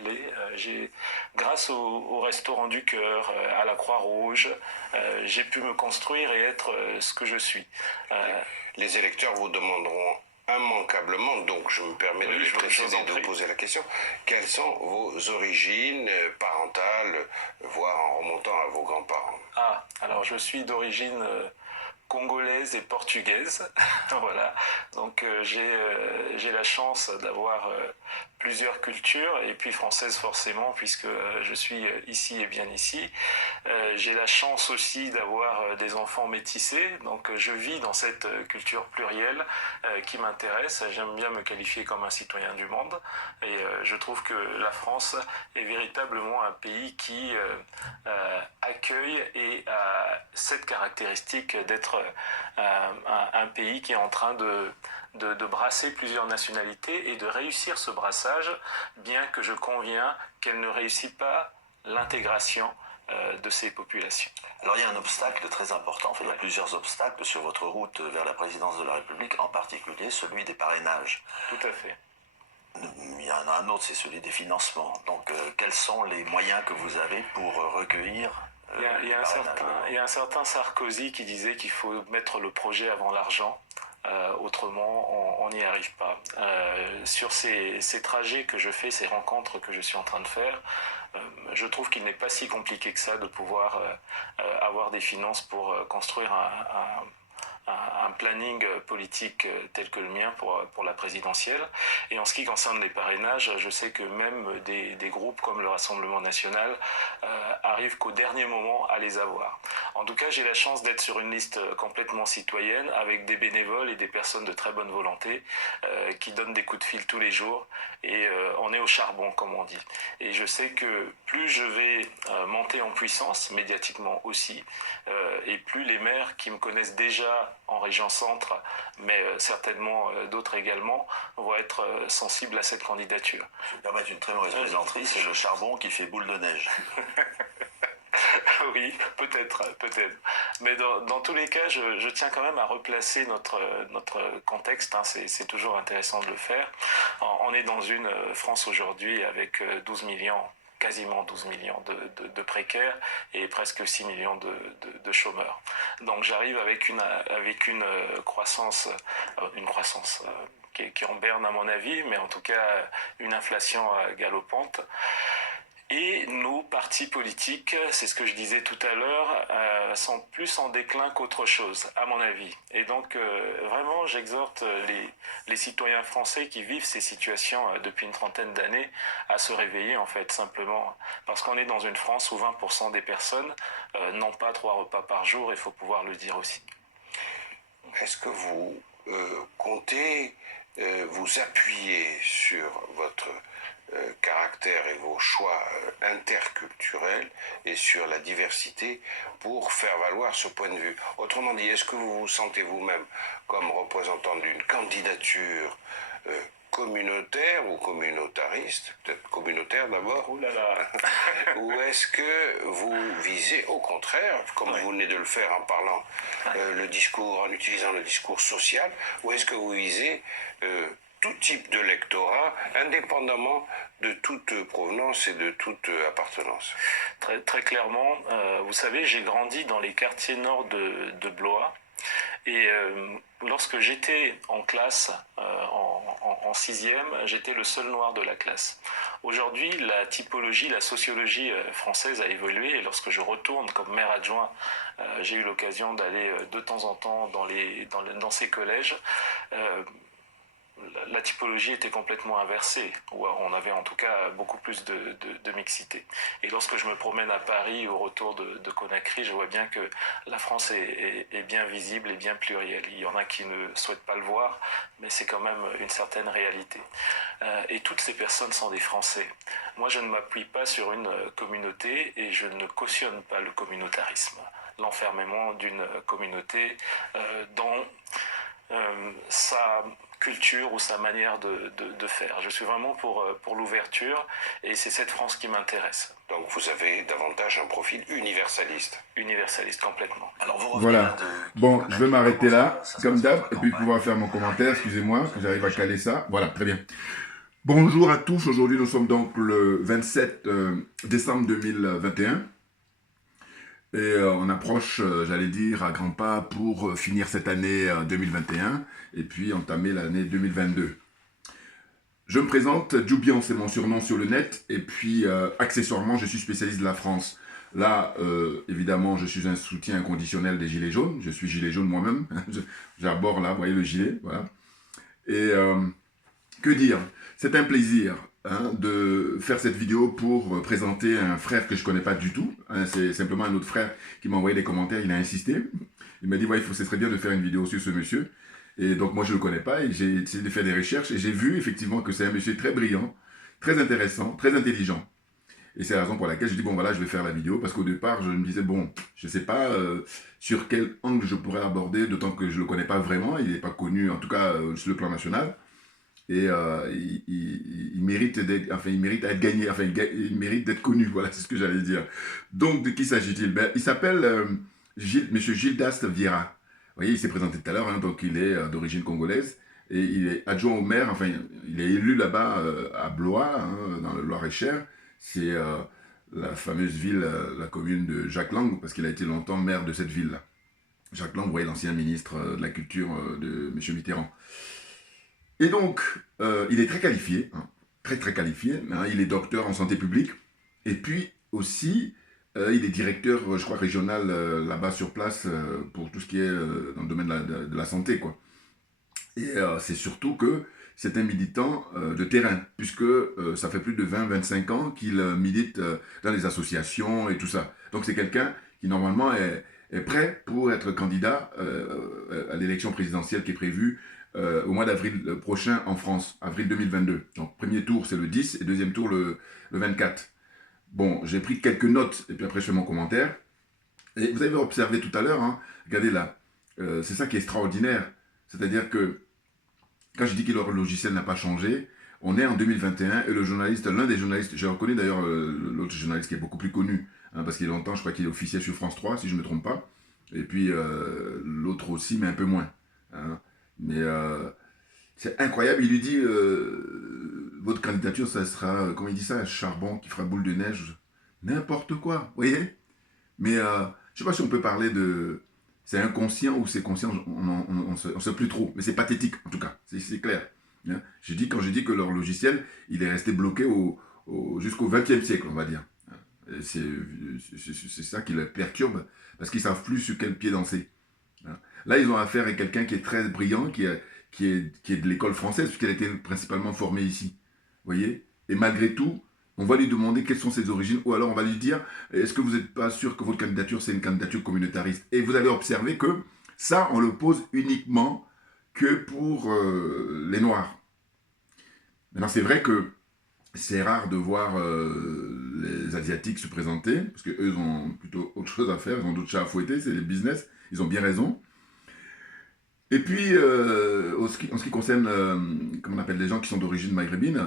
rappelé. Grâce au Restaurant du Cœur, à la Croix-Rouge, j'ai pu me construire et être ce que je suis. Les électeurs vous demanderont immanquablement, donc je me permets de les précéder, de vous poser la question, quelles sont vos origines parentales, voire en remontant à vos grands-parents? Ah, alors je suis d'origine congolaise et portugaise. Voilà, donc j'ai la chance d'avoir plusieurs cultures, et puis française forcément, puisque je suis ici et bien ici. J'ai la chance aussi d'avoir des enfants métissés, donc je vis dans cette culture plurielle qui m'intéresse. J'aime bien me qualifier comme un citoyen du monde, et je trouve que la France est véritablement un pays qui accueille et a cette caractéristique d'être un pays qui est en train de brasser plusieurs nationalités et de réussir ce brassage, bien que je conviens qu'elle ne réussit pas l'intégration de ces populations. Alors il y a un obstacle très important, enfin, il y a plusieurs obstacles sur votre route vers la présidence de la République, en particulier celui des parrainages. Tout à fait. Il y en a un autre, c'est celui des financements. Donc quels sont les moyens que vous avez pour recueillir il y a un certain Sarkozy qui disait qu'il faut mettre le projet avant l'argent. Autrement, on n'y arrive pas. Sur ces trajets que je fais, ces rencontres que je suis en train de faire, je trouve qu'il n'est pas si compliqué que ça de pouvoir avoir des finances pour construire un planning politique tel que le mien pour la présidentielle. Et en ce qui concerne les parrainages, je sais que même des groupes comme le Rassemblement national arrivent qu'au dernier moment à les avoir. En tout cas, j'ai la chance d'être sur une liste complètement citoyenne avec des bénévoles et des personnes de très bonne volonté qui donnent des coups de fil tous les jours, et on est au charbon, comme on dit. Et je sais que plus je vais monter en puissance, médiatiquement aussi, et plus les maires qui me connaissent déjà en région centre, mais certainement d'autres également, vont être sensibles à cette candidature. Je vais permettre une très mauvaise plaisanterie, c'est le charbon qui fait boule de neige. Oui, peut-être. Mais dans tous les cas, je tiens quand même à replacer notre contexte, hein, c'est toujours intéressant de le faire. On est dans une France aujourd'hui avec 12 millions, quasiment 12 millions de précaires et presque 6 millions de chômeurs. Donc j'arrive avec une croissance qui est en berne à mon avis, mais en tout cas une inflation galopante. Et nos partis politiques, c'est ce que je disais tout à l'heure, sont plus en déclin qu'autre chose, à mon avis. Et donc, vraiment, j'exhorte les citoyens français qui vivent ces situations depuis une trentaine d'années à se réveiller, en fait, simplement. Parce qu'on est dans une France où 20% des personnes n'ont pas 3 repas par jour, il faut pouvoir le dire aussi. Est-ce que vous comptez vous appuyer sur votre caractère et vos choix interculturels et sur la diversité pour faire valoir ce point de vue? Autrement dit, est-ce que vous vous sentez vous-même comme représentant d'une candidature communautaire ou communautariste, peut-être communautaire d'abord, ou est-ce que vous visez au contraire, comme vous venez de le faire en parlant en utilisant le discours social, ou est-ce que vous visez tout type de lectorat, indépendamment de toute provenance et de toute appartenance? Très, très clairement, vous savez, j'ai grandi dans les quartiers nord de Blois, et lorsque j'étais en classe, en sixième, j'étais le seul noir de la classe. Aujourd'hui, la typologie, la sociologie française a évolué, et lorsque je retourne comme maire adjoint, j'ai eu l'occasion d'aller de temps en temps dans ces collèges. La typologie était complètement inversée, où on avait en tout cas beaucoup plus de mixité. Et lorsque je me promène à Paris au retour de Conakry, je vois bien que la France est bien visible et bien plurielle. Il y en a qui ne souhaitent pas le voir, mais c'est quand même une certaine réalité. Et toutes ces personnes sont des Français. Moi, je ne m'appuie pas sur une communauté et je ne cautionne pas le communautarisme, l'enfermement d'une communauté dans sa culture ou sa manière de faire. Je suis vraiment pour l'ouverture, et c'est cette France qui m'intéresse. Donc vous avez davantage un profil universaliste. Universaliste, complètement. Alors vous Voilà. Bon, je vais m'arrêter là, comme d'hab, et puis pouvoir faire mon commentaire, excusez-moi, que j'arrive à caler ça. Voilà, très bien. Bonjour à tous, aujourd'hui nous sommes donc le 27 décembre 2021 et on approche, j'allais dire, à grands pas pour finir cette année 2021 et puis entamer l'année 2022. Je me présente, Djoubian c'est mon surnom sur le net et puis accessoirement je suis spécialiste de la France. Là, évidemment, je suis un soutien inconditionnel des Gilets jaunes, je suis gilet jaune moi-même, j'arbore là, vous voyez le gilet, voilà. Et que dire? C'est un plaisir de faire cette vidéo pour présenter un frère que je ne connais pas du tout. C'est simplement un autre frère qui m'a envoyé des commentaires, il a insisté. Il m'a dit, ouais, ce serait bien de faire une vidéo sur ce monsieur. Et donc moi je ne le connais pas et j'ai essayé de faire des recherches et j'ai vu effectivement que c'est un monsieur très brillant, très intéressant, très intelligent. Et c'est la raison pour laquelle je dis, bon voilà, je vais faire la vidéo, parce qu'au départ, je me disais, bon, je ne sais pas sur quel angle je pourrais aborder, d'autant que je ne le connais pas vraiment, il n'est pas connu, en tout cas sur le plan national. Et il mérite d'être, enfin, il mérite d'être gagné, enfin, il mérite d'être connu, voilà, c'est ce que j'allais dire. Donc, de qui s'agit-il? Ben, il s'appelle Monsieur Gildas Vieira. Vous voyez, il s'est présenté tout à l'heure, hein, donc il est d'origine congolaise, et il est adjoint au maire, enfin, il est élu là-bas à Blois, hein, dans le Loir-et-Cher. C'est la fameuse ville, la commune de Jacques Lang, parce qu'il a été longtemps maire de cette ville-là. Jacques Lang, vous voyez, l'ancien ministre de la Culture de M. Mitterrand. Et donc, il est très qualifié, hein, très qualifié, hein, il est docteur en santé publique, et puis aussi, il est directeur, je crois, régional là-bas sur place pour tout ce qui est dans le domaine de la santé, quoi. Et c'est surtout que c'est un militant de terrain, puisque ça fait plus de 20-25 ans qu'il milite dans les associations et tout ça. Donc c'est quelqu'un qui normalement est prêt pour être candidat à l'élection présidentielle qui est prévue au mois d'avril prochain en France, avril 2022. Donc premier tour c'est le 10 et deuxième tour le 24. Bon, j'ai pris quelques notes et puis après je fais mon commentaire. Et vous avez observé tout à l'heure, hein, regardez là, c'est ça qui est extraordinaire. C'est-à-dire que quand je dis que leur logiciel n'a pas changé, on est en 2021 et le journaliste, l'un des journalistes, je reconnais d'ailleurs l'autre journaliste qui est beaucoup plus connu, hein, parce qu'il est longtemps, je crois qu'il est officiel sur France 3, si je ne me trompe pas, et puis l'autre aussi, mais un peu moins. Hein. Mais c'est incroyable, il lui dit, votre candidature, ça sera, comment il dit ça, un charbon qui fera boule de neige, n'importe quoi, vous voyez. Mais je ne sais pas si on peut parler de... C'est inconscient ou c'est conscient, on ne sait plus trop. Mais c'est pathétique, en tout cas, c'est clair. Hein. Quand je dis que leur logiciel, il est resté bloqué jusqu'au XXe siècle, on va dire. C'est ça qui les perturbe, parce qu'ils ne savent plus sur quel pied danser. Hein. Là, ils ont affaire à quelqu'un qui est très brillant, qui est de l'école française, puisqu'elle a été principalement formée ici. Vous voyez. Et malgré tout, on va lui demander quelles sont ses origines, ou alors on va lui dire, est-ce que vous n'êtes pas sûr que votre candidature, c'est une candidature communautariste? Et vous allez observer que ça, on le pose uniquement que pour les Noirs. Maintenant, c'est vrai que c'est rare de voir les Asiatiques se présenter, parce qu'eux ont plutôt autre chose à faire, ils ont d'autres chats à fouetter, c'est les business, ils ont bien raison. Et puis, en ce qui concerne, comment on appelle les gens qui sont d'origine maghrébine,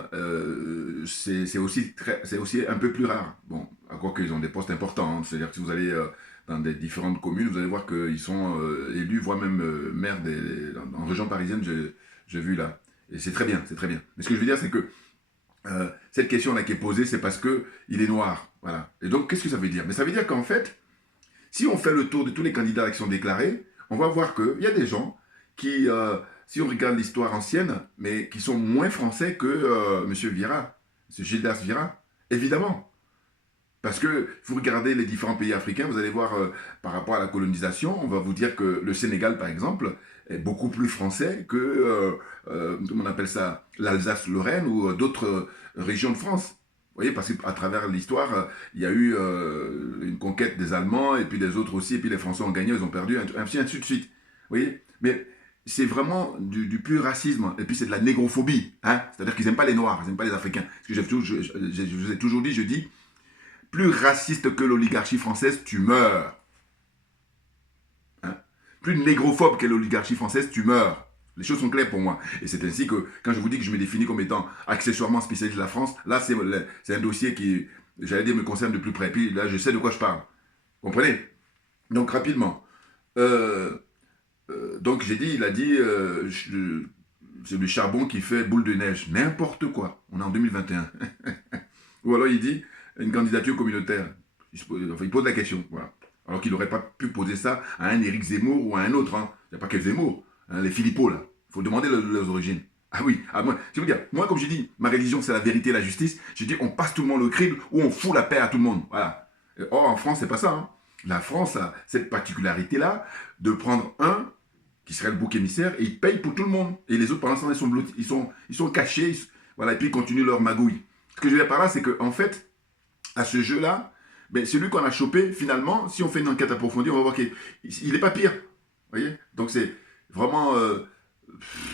c'est aussi un peu plus rare. Bon, à quoi qu'ils ont des postes importants. Hein. C'est-à-dire que si vous allez dans des différentes communes, vous allez voir qu'ils sont élus, voire même maires en région parisienne, j'ai vu là. Et c'est très bien, c'est très bien. Mais ce que je veux dire, c'est que cette question-là qui est posée, c'est parce qu'il est noir. Voilà. Et donc, qu'est-ce que ça veut dire? Mais ça veut dire qu'en fait, si on fait le tour de tous les candidats qui sont déclarés, on va voir qu'il y a des gens qui, si on regarde l'histoire ancienne, mais qui sont moins français que M. Vieira, M. Gildas Vieira, évidemment. Parce que vous regardez les différents pays africains, vous allez voir par rapport à la colonisation, on va vous dire que le Sénégal, par exemple, est beaucoup plus français que, comment on appelle ça, l'Alsace-Lorraine ou d'autres régions de France. Vous voyez, parce qu'à travers l'histoire, il y a eu une conquête des Allemands, et puis des autres aussi, et puis les Français ont gagné, ils ont perdu, ainsi de suite. Vous voyez, mais c'est vraiment du pur racisme, et puis c'est de la négrophobie. Hein. C'est-à-dire qu'ils n'aiment pas les Noirs, ils n'aiment pas les Africains. Ce que je vous ai toujours dit, je dis, plus raciste que l'oligarchie française, tu meurs. Hein. Plus négrophobe que l'oligarchie française, tu meurs. Les choses sont claires pour moi. Et c'est ainsi que, quand je vous dis que je me définis comme étant accessoirement spécialiste de la France, là, c'est un dossier qui, j'allais dire, me concerne de plus près. Puis là, je sais de quoi je parle. Vous comprenez? Donc, rapidement. Donc, j'ai dit, il a dit, c'est le charbon qui fait boule de neige. N'importe quoi. On est en 2021. Ou alors il dit une candidature communautaire. Il pose la question. Voilà. Alors qu'il n'aurait pas pu poser ça à un Éric Zemmour ou à un autre. Hein. Il n'y a pas que Zemmour. Hein, les Philippot, là. Il faut demander leurs origines. Ah oui. Ah, je veux dire, moi, comme je dis, ma religion, c'est la vérité et la justice. Je dis, on passe tout le monde au crible ou on fout la paix à tout le monde. Voilà. Or, en France, c'est pas ça. Hein. La France a cette particularité-là de prendre un qui serait le bouc émissaire, et ils payent pour tout le monde. Et les autres, pendant ce temps, ils sont cachés, voilà, et puis ils continuent leur magouille. Ce que je veux dire par là, c'est qu'en fait, à ce jeu-là, ben, celui qu'on a chopé, finalement, si on fait une enquête approfondie, on va voir qu'il n'est pas pire. Vous voyez? Donc c'est vraiment...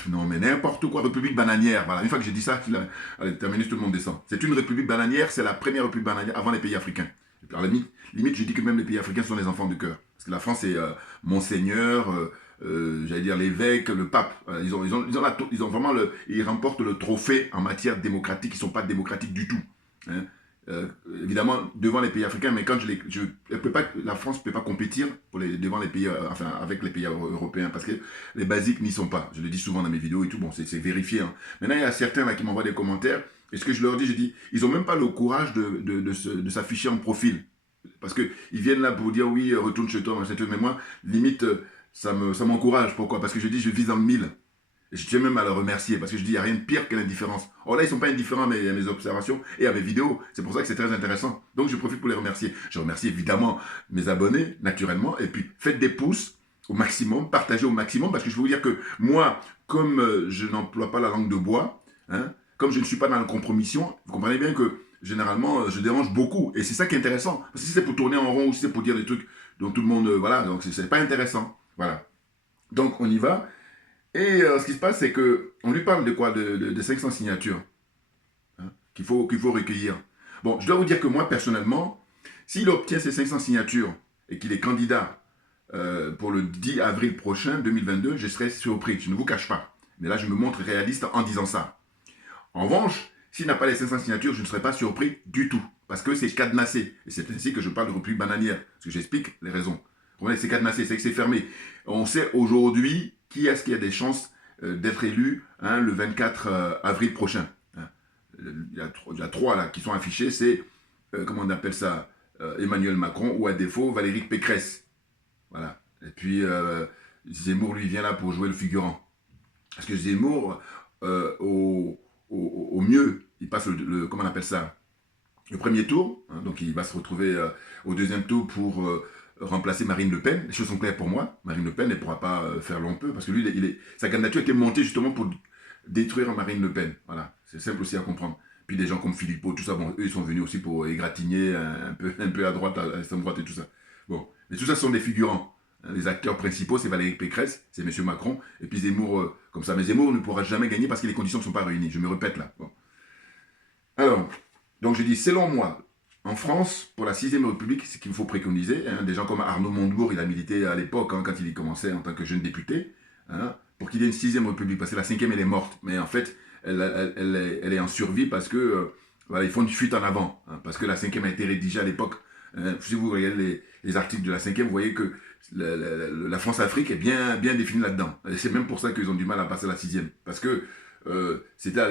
non, mais n'importe quoi, république bananière. Voilà, une fois que j'ai dit ça, allez, terminé, tout le monde descend. C'est une république bananière, c'est la première république bananière avant les pays africains. Et puis, à la limite, je dis que même les pays africains sont les enfants de cœur. Parce que la France, c'est Monseigneur... j'allais dire l'évêque, le pape, ils ont vraiment ils remportent le trophée en matière démocratique, ils ne sont pas démocratiques du tout. Hein. Évidemment, devant les pays africains, mais quand la France ne peut pas compétir devant les pays, avec les pays européens, parce que les basiques n'y sont pas. Je le dis souvent dans mes vidéos et tout, bon, c'est vérifié. Hein. Maintenant, il y a certains là qui m'envoient des commentaires, et ce que je leur dis, je dis, ils n'ont même pas le courage de s'afficher en profil. Parce qu'ils viennent là pour dire, oui, retourne chez toi, mais moi, limite... ça m'encourage. Pourquoi? Parce que je dis, je vise en 1000. Et je tiens même à le remercier, parce que je dis, il n'y a rien de pire que l'indifférence. Or là, ils ne sont pas indifférents à mes observations et à mes vidéos. C'est pour ça que c'est très intéressant. Donc, je profite pour les remercier. Je remercie évidemment mes abonnés, naturellement. Et puis, faites des pouces au maximum, partagez au maximum, parce que je veux vous dire que moi, comme je n'emploie pas la langue de bois, hein, comme je ne suis pas dans la compromission, vous comprenez bien que, généralement, je dérange beaucoup. Et c'est ça qui est intéressant. Parce que si c'est pour tourner en rond ou si c'est pour dire des trucs dont tout le monde... voilà, donc c'est pas intéressant. Voilà. Donc, on y va. Et ce qui se passe, c'est qu'on lui parle de quoi? De 500 signatures, hein, qu'il faut recueillir. Bon, je dois vous dire que moi, personnellement, s'il obtient ces 500 signatures et qu'il est candidat pour le 10 avril prochain, 2022, je serai surpris. Je ne vous cache pas. Mais là, je me montre réaliste en disant ça. En revanche, s'il n'a pas les 500 signatures, je ne serai pas surpris du tout. Parce que c'est cadenassé. Et c'est ainsi que je parle de république bananière. Parce que j'explique les raisons. C'est cadenassé, c'est que c'est fermé. On sait aujourd'hui qui est-ce qui a des chances d'être élu, hein, le 24 avril prochain. Hein. Il y a trois là qui sont affichés, c'est, comment on appelle ça, Emmanuel Macron, ou à défaut, Valérie Pécresse. Voilà. Et puis, Zemmour, lui, vient là pour jouer le figurant. Parce que Zemmour, au mieux, il passe comment on appelle ça, le premier tour, hein, donc il va se retrouver au deuxième tour pour... remplacer Marine Le Pen. Les choses sont claires pour moi. Marine Le Pen ne pourra pas faire long peu parce que lui, sa candidature a été montée justement pour détruire Marine Le Pen. Voilà, c'est simple aussi à comprendre. Puis des gens comme Philippot, tout ça, bon, eux, ils sont venus aussi pour égratigner un peu à droite, à l'extrême droite et tout ça. Bon, mais tout ça sont des figurants. Les acteurs principaux, c'est Valérie Pécresse, c'est M. Macron, et puis Zemmour, comme ça. Mais Zemmour ne pourra jamais gagner parce que les conditions ne sont pas réunies. Je me répète là. Bon. Alors, donc je dis, selon moi, en France, pour la 6e République, c'est qu'il faut préconiser. Hein, des gens comme Arnaud Montebourg, il a milité à l'époque, hein, quand il y commençait en tant que jeune député, hein, pour qu'il y ait une 6e République, parce que la 5e, elle est morte. Mais en fait, elle est en survie parce que voilà, ils font une fuite en avant. Hein, parce que la 5e a été rédigée à l'époque. Hein, si vous regardez les articles de la 5e, vous voyez que la France-Afrique est bien définie là-dedans. C'est même pour ça qu'ils ont du mal à passer à la 6e. Parce que c'était,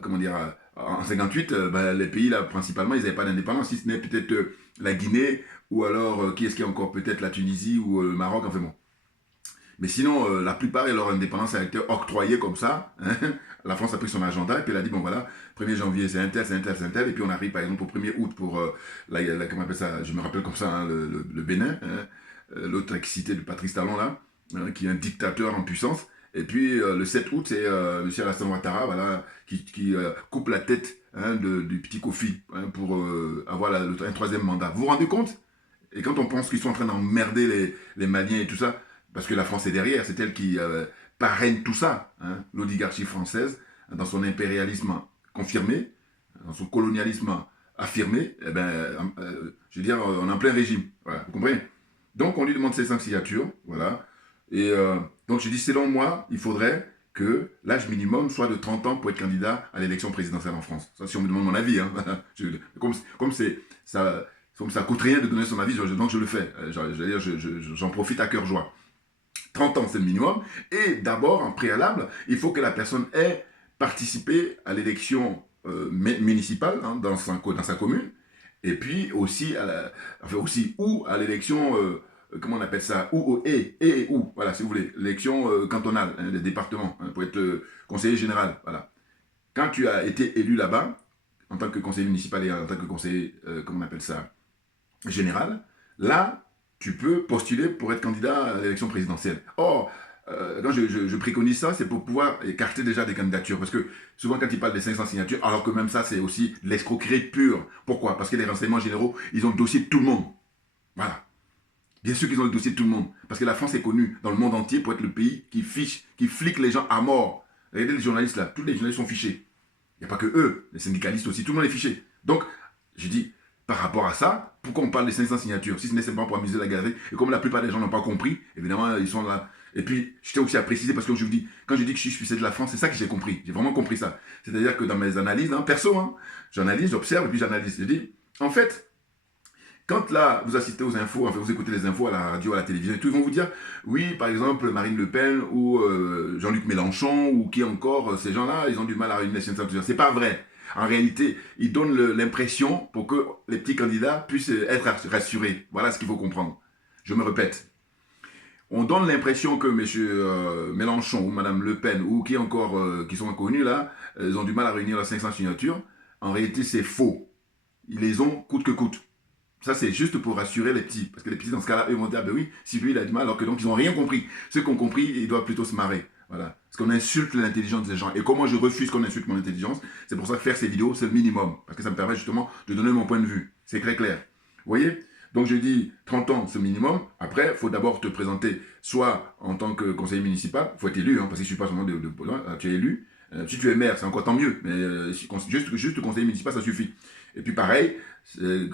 comment dire... En 58, les pays là, principalement, ils n'avaient pas d'indépendance, si ce n'est peut-être la Guinée, ou alors, qui est-ce qu'il y a encore, peut-être la Tunisie ou le Maroc, enfin bon. Mais sinon, la plupart de leur indépendance a été octroyée comme ça. Hein. La France a pris son agenda, et puis elle a dit, bon voilà, 1er janvier, c'est un tel, et puis on arrive par exemple au 1er août pour, comment on appelle ça, je me rappelle comme ça, hein, le Bénin, hein, l'autre cité de Patrice Talon là, hein, qui est un dictateur en puissance. Et puis, le 7 août, c'est M. Alassane Ouattara, voilà, qui coupe la tête, hein, du petit Kofi, hein, pour avoir un 3e mandat. Vous vous rendez compte? Et quand on pense qu'ils sont en train d'emmerder les Maliens et tout ça, parce que la France est derrière, c'est elle qui parraine tout ça, hein, l'oligarchie française, dans son impérialisme confirmé, dans son colonialisme affirmé, eh ben, je veux dire, on est en plein régime. Voilà, vous comprenez? Donc, on lui demande ses 5 signatures, voilà. Et donc, je dis, selon moi, il faudrait que l'âge minimum soit de 30 ans pour être candidat à l'élection présidentielle en France. Ça, si on me demande mon avis, hein. Comme ça coûte rien de donner son avis, donc je le fais. J'en profite à cœur joie. 30 ans, c'est le minimum. Et d'abord, en préalable, il faut que la personne ait participé à l'élection municipale hein, dans sa commune. Et puis aussi, ou à l'élection, comment on appelle ça, ou, voilà, si vous voulez, l'élection cantonale, hein, des départements, hein, pour être conseiller général, voilà. Quand tu as été élu là-bas, en tant que conseiller municipal et en tant que conseiller, comment on appelle ça, général, là, tu peux postuler pour être candidat à l'élection présidentielle. Or, quand je préconise ça, c'est pour pouvoir écarter déjà des candidatures. Parce que souvent, quand ils parlent des 500 signatures, alors que même ça, c'est aussi de l'escroquerie pure. Pourquoi? Parce que les renseignements généraux, ils ont le dossier de tout le monde. Voilà. Bien sûr qu'ils ont le dossier de tout le monde. Parce que la France est connue dans le monde entier pour être le pays qui flique les gens à mort. Regardez les journalistes là, tous les journalistes sont fichés. Il n'y a pas que eux, les syndicalistes aussi, tout le monde est fiché. Donc, je dis, par rapport à ça, pourquoi on parle des 500 signatures? Si ce n'est pas pour amuser la galerie, et comme la plupart des gens n'ont pas compris, évidemment, ils sont là. Et puis, je tiens aussi à préciser, parce que je vous dis, quand je dis que je suis suisse de la France, c'est ça que j'ai compris. J'ai vraiment compris ça. C'est-à-dire que dans mes analyses, hein, perso, hein, j'analyse, j'observe, et puis j'analyse. Je dis, en fait, quand là, vous assistez aux infos, enfin, vous écoutez les infos à la radio, à la télévision et tout, ils vont vous dire, oui, par exemple, Marine Le Pen ou Jean-Luc Mélenchon, ou qui encore, ces gens-là, ils ont du mal à réunir les 500 signatures. C'est pas vrai. En réalité, ils donnent l'impression pour que les petits candidats puissent être rassurés. Voilà ce qu'il faut comprendre. Je me répète. On donne l'impression que M. Mélenchon ou Mme Le Pen ou qui encore qui sont inconnus là, ils ont du mal à réunir les 500 signatures. En réalité, c'est faux. Ils les ont coûte que coûte. Ça, c'est juste pour rassurer les petits. Parce que les petits, dans ce cas-là, ils vont dire, ben oui, si lui, il a du mal, alors que donc, ils n'ont rien compris. Ceux qui ont compris, ils doivent plutôt se marrer. Voilà. Parce qu'on insulte l'intelligence des gens. Et comment je refuse qu'on insulte mon intelligence, c'est pour ça que faire ces vidéos, c'est le minimum. Parce que ça me permet justement de donner mon point de vue. C'est très clair. Vous voyez? Donc je dis 30 ans, c'est le minimum. Après, il faut d'abord te présenter soit en tant que conseiller municipal, il faut être élu, hein, parce que je ne suis pas seulement tu es élu. Si tu es maire, c'est encore tant mieux. Mais juste conseiller municipal, ça suffit. Et puis pareil,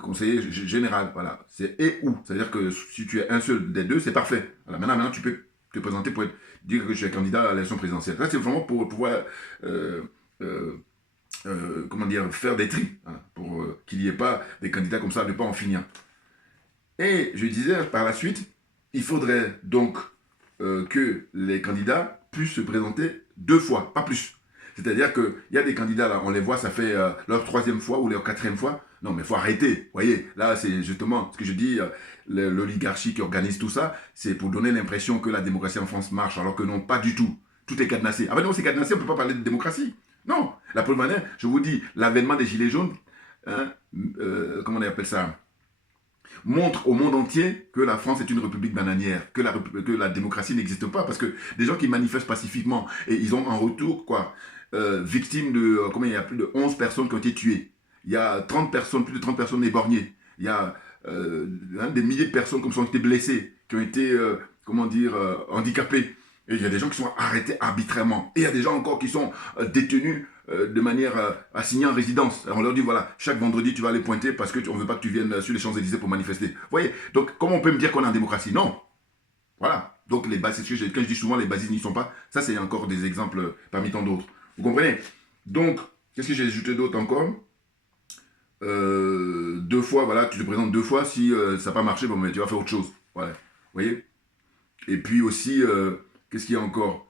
conseiller général, voilà. C'est et ou. C'est-à-dire que si tu es un seul des deux, c'est parfait. Voilà. Maintenant, tu peux te présenter pour dire que je suis candidat à l'élection présidentielle. Ça, c'est vraiment pour pouvoir comment dire, faire des tris, hein, pour qu'il n'y ait pas des candidats comme ça, de ne pas en finir. Et je disais par la suite, il faudrait donc que les candidats puissent se présenter 2 fois, pas plus. C'est-à-dire qu'il y a des candidats, là, on les voit, ça fait leur 3e fois ou leur 4e fois. Non, mais il faut arrêter. Vous voyez, là, c'est justement ce que je dis, l'oligarchie qui organise tout ça, c'est pour donner l'impression que la démocratie en France marche, alors que non, pas du tout. Tout est cadenassé. Ah ben non, c'est cadenassé, on ne peut pas parler de démocratie. Non, la preuve manière, je vous dis, l'avènement des Gilets jaunes, hein, comment on appelle ça, montre au monde entier que la France est une république bananière, que la démocratie n'existe pas, parce que des gens qui manifestent pacifiquement, et ils ont en retour, quoi, victimes de, il y a plus de 11 personnes qui ont été tuées, il y a 30 personnes, plus de 30 personnes éborgnées, il y a des milliers de personnes qui ont été blessées, qui ont été, handicapées, et il y a des gens qui sont arrêtés arbitrairement, et il y a des gens encore qui sont détenus de manière assignée en résidence. Alors on leur dit, voilà, chaque vendredi, tu vas les pointer parce qu'on ne veut pas que tu viennes sur les Champs-Élysées pour manifester. Vous voyez? Donc, comment on peut me dire qu'on est en démocratie? Non. Voilà. Donc, les bases, quand je dis souvent, les bases n'y sont pas. Ça, c'est encore des exemples parmi tant d'autres. Vous comprenez? Donc, qu'est-ce que j'ai ajouté d'autre encore? 2 fois, voilà, tu te présentes 2 fois. Si ça n'a pas marché, bon, mais tu vas faire autre chose. Voilà. Vous voyez? Et puis aussi, qu'est-ce qu'il y a encore?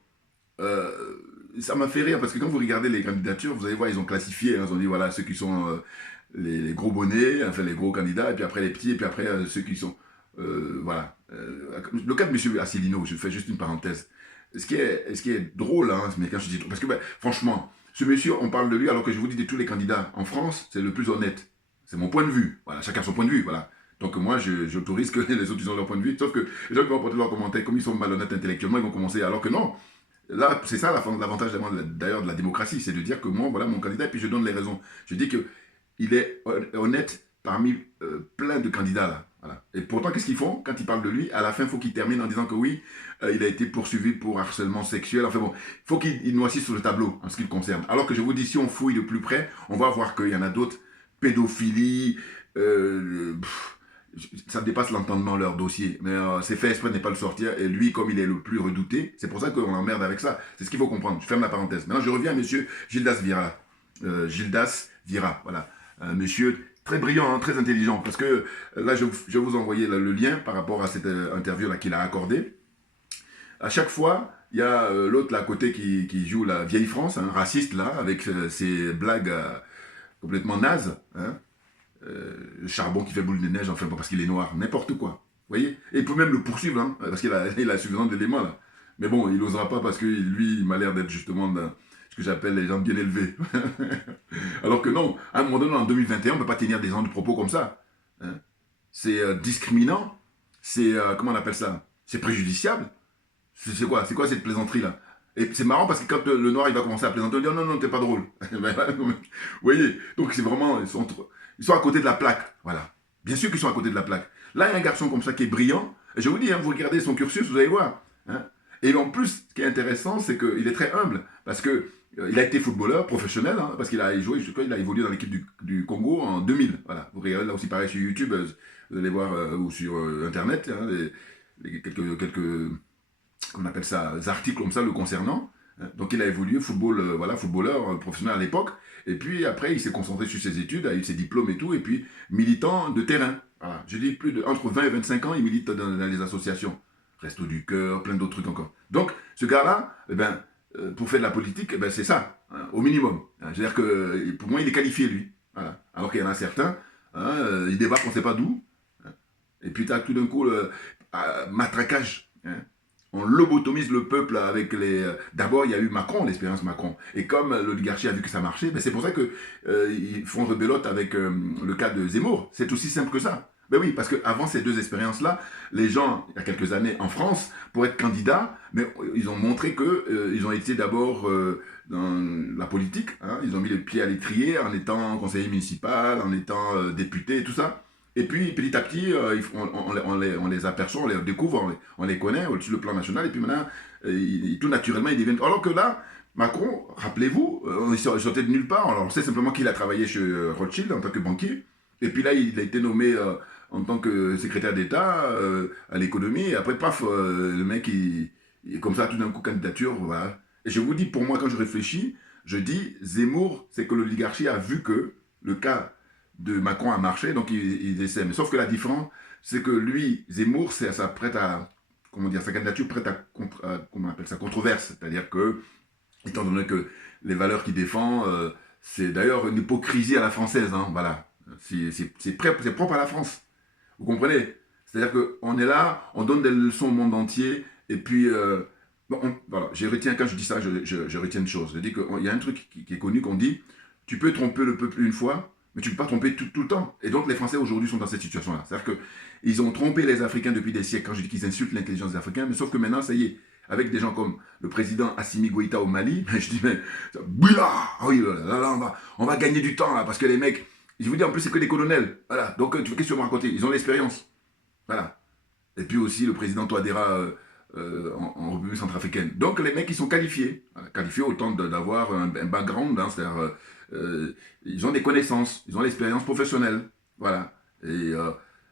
Ça m'a fait rire parce que quand vous regardez les candidatures, vous allez voir, ils ont classifié, hein, ils ont dit voilà ceux qui sont les gros bonnets, enfin les gros candidats, et puis après les petits, et puis après ceux qui sont voilà. Le cas de M. Asselineau, je fais juste une parenthèse. Ce qui est drôle, hein, mais quand je dis parce que franchement, ce monsieur, on parle de lui alors que je vous dis de tous les candidats en France, c'est le plus honnête. C'est mon point de vue. Voilà, chacun son point de vue, voilà. Donc moi, j'autorise que les autres ils ont leur point de vue, sauf que les gens qui vont apporter leurs commentaires, comme ils sont malhonnêtes intellectuellement, ils vont commencer alors que non. Là, c'est ça l'avantage d'ailleurs de la démocratie, c'est de dire que moi, voilà mon candidat, et puis je donne les raisons. Je dis qu'il est honnête parmi plein de candidats là. Voilà. Et pourtant, qu'est-ce qu'ils font quand ils parlent de lui? À la fin, il faut qu'il termine en disant que oui, il a été poursuivi pour harcèlement sexuel. Enfin bon, il faut qu'il noircisse sur le tableau en ce qui le concerne. Alors que je vous dis, si on fouille de plus près, on va voir qu'il y en a d'autres, pédophilie, ça dépasse l'entendement leur dossier, mais c'est fait exprès de ne pas le sortir, et lui, comme il est le plus redouté, c'est pour ça qu'on l'emmerde avec ça, c'est ce qu'il faut comprendre. Je ferme la parenthèse. Maintenant, je reviens à monsieur Gildas Vira. Gildas Vira, voilà. Monsieur très brillant, hein, très intelligent, parce que là, je vais vous envoyer le lien par rapport à cette interview-là qu'il a accordée. à chaque fois, il y a l'autre là à côté qui joue la vieille France, hein, raciste là, avec ses blagues complètement nazes, hein, le charbon qui fait boule de neige, enfin parce qu'il est noir, n'importe quoi. Vous voyez? Et il peut même le poursuivre, hein, parce qu'il a suffisamment d'éléments là. Mais bon, il n'osera pas parce que lui, il m'a l'air d'être justement dans ce que j'appelle les gens bien élevés. Alors que non, à un moment donné, en 2021, on ne peut pas tenir des gens de propos comme ça. Hein. C'est discriminant, c'est, comment on appelle ça? C'est préjudiciable. C'est quoi cette plaisanterie-là? Et c'est marrant parce que quand le noir il va commencer à plaisanter, on dit non, non, t'es pas drôle. Vous voyez? Donc c'est vraiment, ils sont à côté de la plaque. Voilà. Bien sûr qu'ils sont à côté de la plaque. Là, il y a un garçon comme ça qui est brillant. Et je vous dis, hein, vous regardez son cursus, vous allez voir. Hein. Et en plus, ce qui est intéressant, c'est qu'il est très humble. Parce que il a été footballeur professionnel, hein, parce qu'il a joué, il a évolué dans l'équipe du Congo en 2000. Voilà. Vous regardez là aussi pareil sur YouTube, vous allez voir, ou sur Internet, hein, quelques on appelle ça, des articles comme ça le concernant. Donc il a évolué, footballeur professionnel à l'époque. Et puis après, il s'est concentré sur ses études, a eu ses diplômes et tout, et puis militant de terrain. Voilà. Je dis entre 20 et 25 ans, il milite dans les associations. Resto du Cœur, plein d'autres trucs encore. Donc ce gars-là, eh ben, pour faire de la politique, eh ben, c'est ça, hein, au minimum. C'est-à-dire que pour moi, il est qualifié, lui. Voilà. Alors qu'il y en a certains, hein, ils débarquent, on ne sait pas d'où. Hein. Et puis tu as tout d'un coup le matraquage. Hein. On lobotomise le peuple avec les... D'abord, il y a eu Macron, l'expérience Macron. Et comme l'oligarchie a vu que ça marchait, ben c'est pour ça qu'ils font rebelote avec le cas de Zemmour. C'est aussi simple que ça. Ben oui, parce qu'avant ces deux expériences-là, les gens, il y a quelques années en France, pour être candidats, mais ils ont montré qu'ils ont été d'abord dans la politique. Hein, ils ont mis les pieds à l'étrier en étant conseiller municipal, en étant député et tout ça. Et puis, petit à petit, on les aperçoit, on les découvre, on les connaît sur le plan national. Et puis maintenant, tout naturellement, ils deviennent... Alors que là, Macron, rappelez-vous, il sortait de nulle part. Alors, on sait simplement qu'il a travaillé chez Rothschild en tant que banquier. Et puis là, il a été nommé en tant que secrétaire d'État à l'économie. Et après, paf, le mec, il comme ça, tout d'un coup, candidature, voilà. Et je vous dis, pour moi, quand je réfléchis, je dis, Zemmour, c'est que l'oligarchie a vu que le cas de Macron a marché, donc il essaie. Mais sauf que la différence, c'est que lui, Zemmour, ça prête à, comment dire, sa candidature prête à, comment on appelle ça, controverse. C'est-à-dire que, étant donné que les valeurs qu'il défend, c'est d'ailleurs une hypocrisie à la française, hein, voilà. C'est propre à la France. Vous comprenez? C'est-à-dire qu'on est là, on donne des leçons au monde entier, et puis, voilà, quand je dis ça, je retiens une chose. Je dis qu'il y a un truc qui est connu qu'on dit, tu peux tromper le peuple une fois, mais tu ne peux pas tromper tout le temps. Et donc les Français aujourd'hui sont dans cette situation-là. C'est-à-dire qu'ils ont trompé les Africains depuis des siècles, quand je dis qu'ils insultent l'intelligence des Africains, mais sauf que maintenant, ça y est, avec des gens comme le président Assimi Goïta au Mali, je dis, mais, oui, là, on va gagner du temps, là, parce que les mecs, je vous dis, en plus, c'est que des colonels. Voilà, donc qu'est-ce que tu veux me raconter? Ils ont l'expérience. Voilà. Et puis aussi le président Touadéra en République centrafricaine. Donc les mecs, ils sont qualifiés. Voilà, qualifiés autant d'avoir un background, hein, c'est-à-dire... ils ont des connaissances, ils ont l'expérience professionnelle, voilà. Et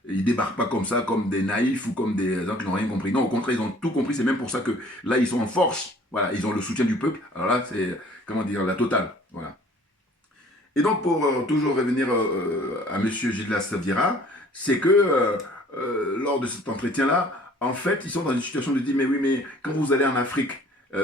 ils débarquent pas comme ça, comme des naïfs ou comme des gens qui n'ont rien compris. Non, au contraire, ils ont tout compris. C'est même pour ça que là, ils sont en force. Voilà, ils ont le soutien du peuple. Alors là, c'est, comment dire, la totale. Voilà. Et donc, pour toujours revenir à M. Gildas Savira, c'est que lors de cet entretien-là, en fait, ils sont dans une situation de dire, mais oui, mais quand vous allez en Afrique,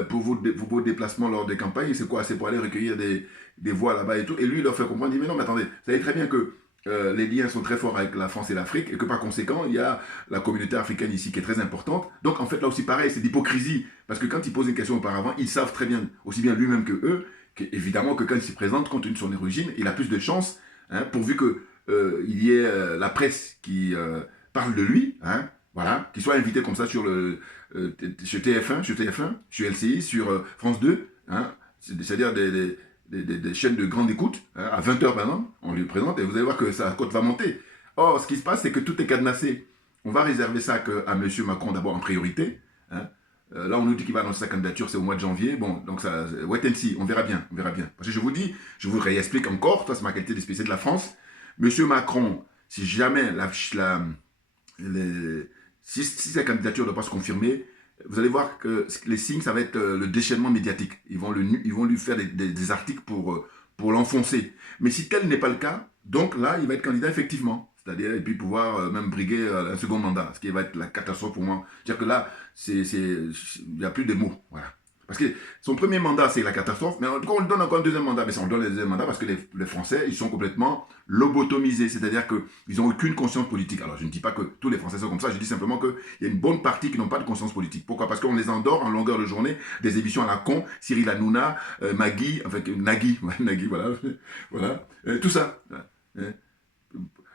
pour vos déplacements lors des campagnes, c'est quoi? C'est pour aller recueillir des voix là-bas et tout. Et lui, il leur fait comprendre, il dit, mais non, mais attendez, vous savez très bien que les liens sont très forts avec la France et l'Afrique, et que par conséquent, il y a la communauté africaine ici qui est très importante. Donc, en fait, là aussi, pareil, c'est d'hypocrisie. Parce que quand ils posent une question auparavant, ils savent très bien, aussi bien lui-même que eux, évidemment que quand il se présente, compte tenu de son origine, il a plus de chance, hein, pourvu qu'il y ait la presse qui parle de lui, hein, voilà, qu'il soit invité comme ça sur sur TF1, sur LCI, sur France 2, hein, c'est-à-dire des chaînes de grande écoute, hein, à 20h maintenant, on lui présente, et vous allez voir que sa cote va monter. Or, ce qui se passe, c'est que tout est cadenassé. On va réserver ça à M. Macron d'abord en priorité. Hein. Là, on nous dit qu'il va annoncer sa candidature, c'est au mois de janvier. Bon, donc ça, wait and see, on verra bien, on verra bien. Parce que je vous dis, je vous réexplique encore, ça c'est ma qualité de spécialiste de la France. M. Macron, si jamais si sa candidature ne doit pas se confirmer, vous allez voir que les signes, ça va être le déchaînement médiatique. Ils vont lui faire des articles pour l'enfoncer. Mais si tel n'est pas le cas, donc là, il va être candidat effectivement. c'est-à-dire, et puis pouvoir même briguer un second mandat, ce qui va être la catastrophe pour moi. C'est-à-dire que là, il n'y a plus de mots, voilà. Parce que son premier mandat, c'est la catastrophe, mais quand on lui donne encore un deuxième mandat, mais on donne le deuxième mandat parce que les Français, ils sont complètement lobotomisés, c'est-à-dire qu'ils n'ont aucune conscience politique. Alors, je ne dis pas que tous les Français sont comme ça, je dis simplement qu'il y a une bonne partie qui n'ont pas de conscience politique. Pourquoi? Parce qu'on les endort en longueur de journée, des émissions à la con, Cyril Hanouna, Magui, enfin, Nagui, ouais, Nagui, voilà, voilà, tout ça.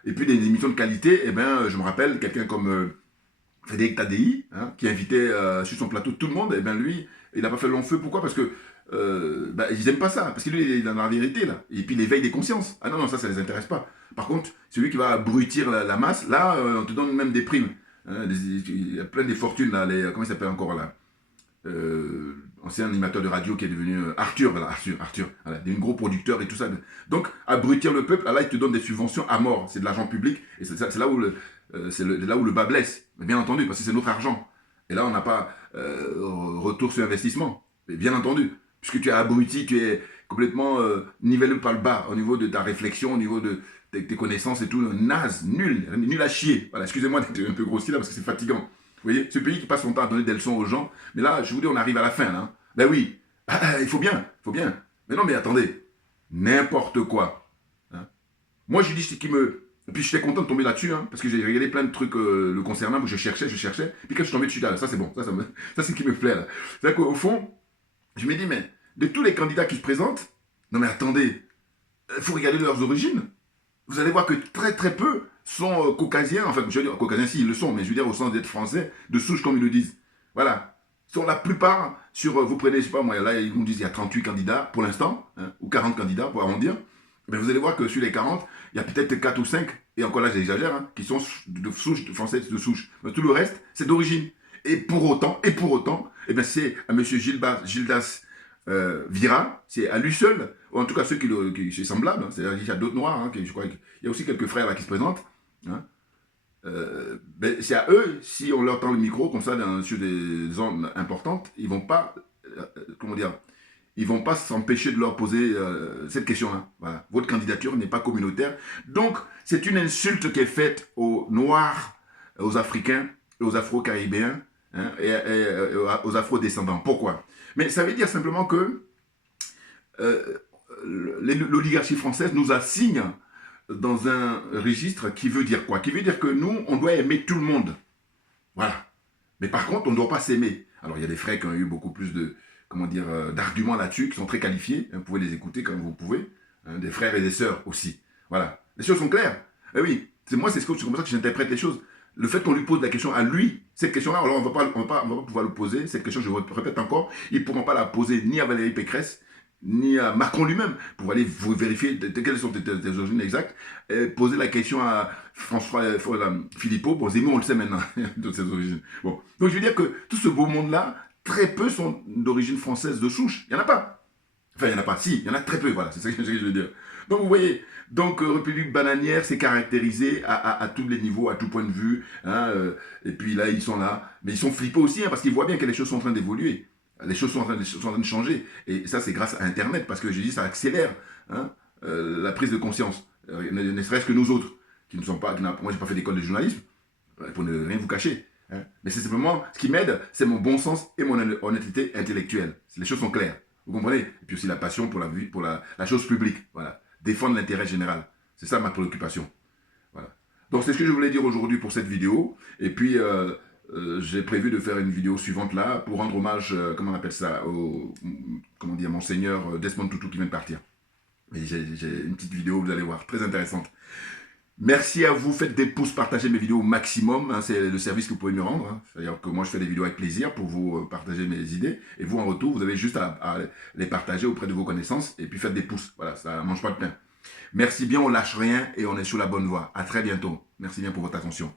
Et puis des émissions de qualité, eh ben, je me rappelle quelqu'un comme Frédéric Tadei, hein, qui invitait sur son plateau tout le monde, et bien lui, il n'a pas fait long feu. Pourquoi? Parce que ils n'aiment pas ça, parce que lui, il est dans la vérité, là. Et puis l'éveil des consciences. Ah non, non, ça ne les intéresse pas. Par contre, celui qui va abrutir la masse, là, on te donne même des primes. Hein, il y a plein de fortunes, là, comment il s'appelle encore, là, ancien animateur de radio qui est devenu Arthur, voilà, Arthur, voilà, un gros producteur et tout ça. Donc, abrutir le peuple, là, il te donne des subventions à mort. C'est de l'argent public, et c'est là où là où le bas blesse, bien entendu, parce que c'est notre argent. Et là, on n'a pas retour sur investissement, bien entendu. Puisque tu es abruti, tu es complètement nivellé par le bas au niveau de ta réflexion, au niveau de tes connaissances et tout, naze, nul à chier. Voilà, excusez-moi d'être un peu grossi là parce que c'est fatigant. Vous voyez, ce pays qui passe son temps à donner des leçons aux gens, mais là, je vous dis, on arrive à la fin, là. Hein. Ben oui, il faut bien. Mais non, mais attendez, n'importe quoi. Hein. Moi, je dis ce qui me... Et puis j'étais content de tomber là-dessus, hein, parce que j'ai regardé plein de trucs le concernant, où je cherchais. Puis quand je suis tombé dessus, là, ça c'est bon, ça c'est ce qui me plaît. C'est-à-dire qu'au fond, je me dis, mais de tous les candidats qui se présentent, non mais attendez, il faut regarder leurs origines. Vous allez voir que très très peu sont caucasiens, enfin je veux dire, caucasiens si ils le sont, mais je veux dire au sens d'être français, de souche comme ils le disent. Voilà. Sont la plupart sur, vous prenez, je sais pas moi, là ils nous disent il y a 38 candidats pour l'instant, hein, ou 40 candidats pour arrondir. Mais vous allez voir que sur les 40, il y a peut-être 4 ou 5, et encore là j'exagère, hein, qui sont de souche, de françaises de souche. Mais tout le reste, c'est d'origine. Et pour autant, eh bien c'est à M. Gildas Vira, c'est à lui seul, ou en tout cas ceux qui sont semblables, hein, c'est-à-dire qu'il y a d'autres noirs, hein, je crois qu'il y a aussi quelques frères là qui se présentent. Hein, ben, c'est à eux, si on leur tend le micro comme ça sur des zones importantes, ils vont pas, comment dire, ils vont pas s'empêcher de leur poser cette question-là. Voilà. Votre candidature n'est pas communautaire. Donc, c'est une insulte qui est faite aux Noirs, aux Africains, aux Afro-Caribéens, hein, et aux Afro-descendants. Pourquoi? Mais ça veut dire simplement que l'oligarchie française nous assigne dans un registre qui veut dire quoi? Qui veut dire que nous, on doit aimer tout le monde. Voilà. Mais par contre, on ne doit pas s'aimer. Alors, il y a des frères qui ont eu beaucoup plus de... comment dire, d'arguments là-dessus, qui sont très qualifiés, vous pouvez les écouter comme vous pouvez, hein, des frères et des sœurs aussi. Voilà, les choses sont claires. Eh oui, c'est comme ça que j'interprète les choses. Le fait qu'on lui pose la question à lui, cette question-là, alors on va pas pouvoir le poser, cette question, je répète encore, ils ne pourront pas la poser ni à Valérie Pécresse, ni à Macron lui-même, pour aller vous vérifier quelles sont tes origines exactes, poser la question à François Philippot, bon, Zemmour, on le sait maintenant, de ses origines. Bon. Donc je veux dire que tout ce beau monde-là, très peu sont d'origine française de souche. Il n'y en a pas. Enfin, il n'y en a pas. Si, il y en a très peu. Voilà, c'est ça que je veux dire. Donc, vous voyez, République bananière, c'est caractérisé à tous les niveaux, à tout point de vue. Hein, et puis là, ils sont là. Mais ils sont flippés aussi, hein, parce qu'ils voient bien que les choses sont en train d'évoluer. Les choses sont en train de changer. Et ça, c'est grâce à Internet, parce que je dis, ça accélère hein, la prise de conscience. Ne serait-ce que nous autres, qui ne sommes pas... moi, je n'ai pas fait d'école de journalisme, pour ne rien vous cacher. Hein. Mais c'est simplement, ce qui m'aide, c'est mon bon sens et mon honnêteté intellectuelle. Les choses sont claires, vous comprenez? Et puis aussi la passion pour la chose publique, voilà. Défendre l'intérêt général, c'est ça ma préoccupation. Voilà. Donc c'est ce que je voulais dire aujourd'hui pour cette vidéo. Et puis j'ai prévu de faire une vidéo suivante là, pour rendre hommage, comment on appelle ça, au Monseigneur Desmond Tutu qui vient de partir. Et j'ai une petite vidéo, vous allez voir, très intéressante. Merci à vous, faites des pouces, partagez mes vidéos au maximum, hein, c'est le service que vous pouvez me rendre. Hein. C'est-à-dire que moi je fais des vidéos avec plaisir pour vous partager mes idées, et vous en retour, vous avez juste à les partager auprès de vos connaissances, et puis faites des pouces, voilà, ça ne mange pas de pain. Merci bien, on lâche rien, et on est sur la bonne voie. À très bientôt. Merci bien pour votre attention.